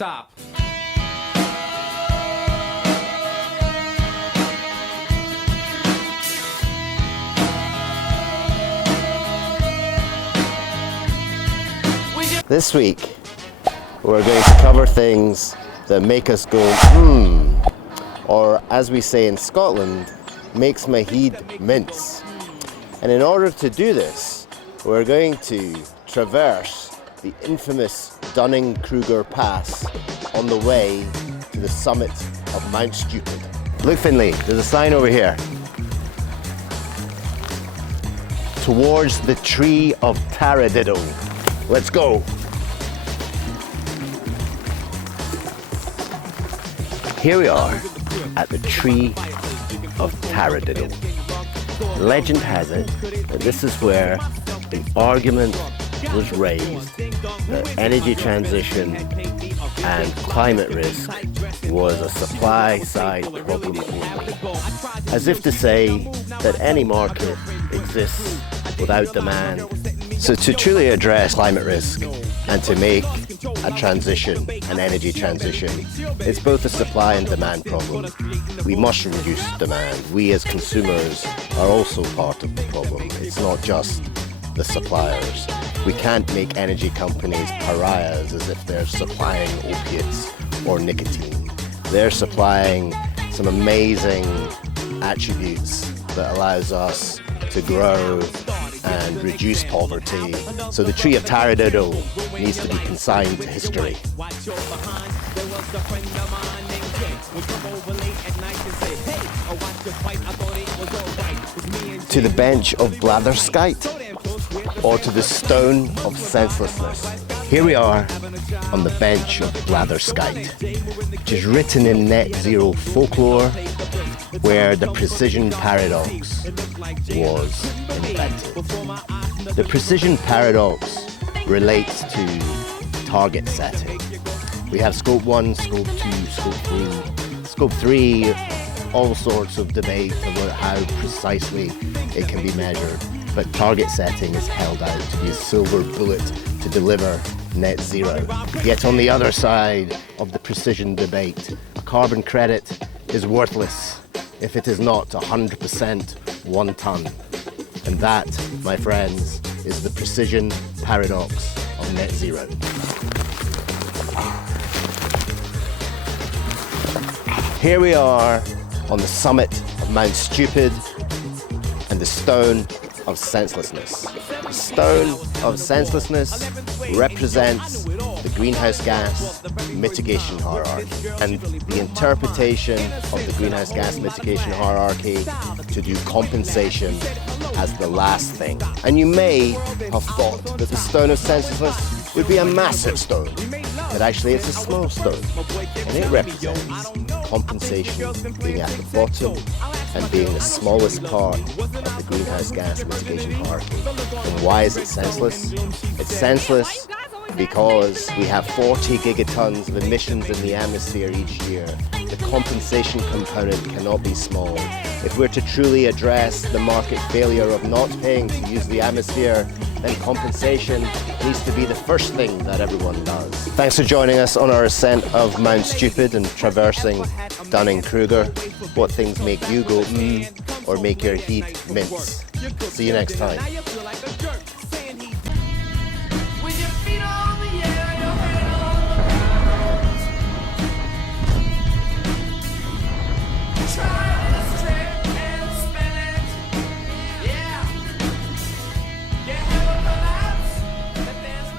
Stop. This week, we're going to cover things that make us go, or as we say in Scotland, makes my head mince. And in order to do this, we're going to traverse the infamous Dunning-Kruger Pass on the way to the summit of Mount Stupid. Look, Finlay, there's a sign over here. Towards the tree of Tarydiddle. Let's go. Here we are at the tree of Tarydiddle. Legend has it that this is where the argument was raised that energy transition and climate risk was a supply-side problem only. As if to say that any market exists without demand. So to truly address climate risk and to make a transition, an energy transition, it's both a supply and demand problem. We must reduce demand. We as consumers are also part of the problem. It's not just the suppliers. We can't make energy companies pariahs as if they're supplying opiates or nicotine. They're supplying some amazing attributes that allows us to grow and reduce poverty. So the tree of Tarydiddle needs to be consigned to history. To the bench of Blatherskite, or to the stone of senselessness. Here we are on the bench of Blatherskite, which is written in net zero folklore, where the precision paradox was invented. The precision paradox relates to target setting. We have scope 1, scope 2, scope 3. Scope 3, all sorts of debate about how precisely it can be measured, but target setting is held out to be a silver bullet to deliver net zero. Yet on the other side of the precision debate, a carbon credit is worthless if it is not 100% 1 ton. And that, my friends, is the precision paradox of net zero. Here we are on the summit of Mount Stupid and the stone of senselessness. The stone of senselessness represents the greenhouse gas mitigation hierarchy and the interpretation of the greenhouse gas mitigation hierarchy to do compensation as the last thing. And you may have thought that the stone of senselessness would be a massive stone, but actually it's a small stone, and it represents compensation being at the bottom and being the smallest part of the greenhouse gas mitigation hierarchy. And why is it senseless? It's senseless because we have 40 gigatons of emissions in the atmosphere each year. The compensation component cannot be small. If we're to truly address the market failure of not paying to use the atmosphere, then compensation needs to be the first thing that everyone does. Thanks for joining us on our ascent of Mount Stupid and traversing Dunning-Kruger. What things make you go or make your heat mince? See you next time.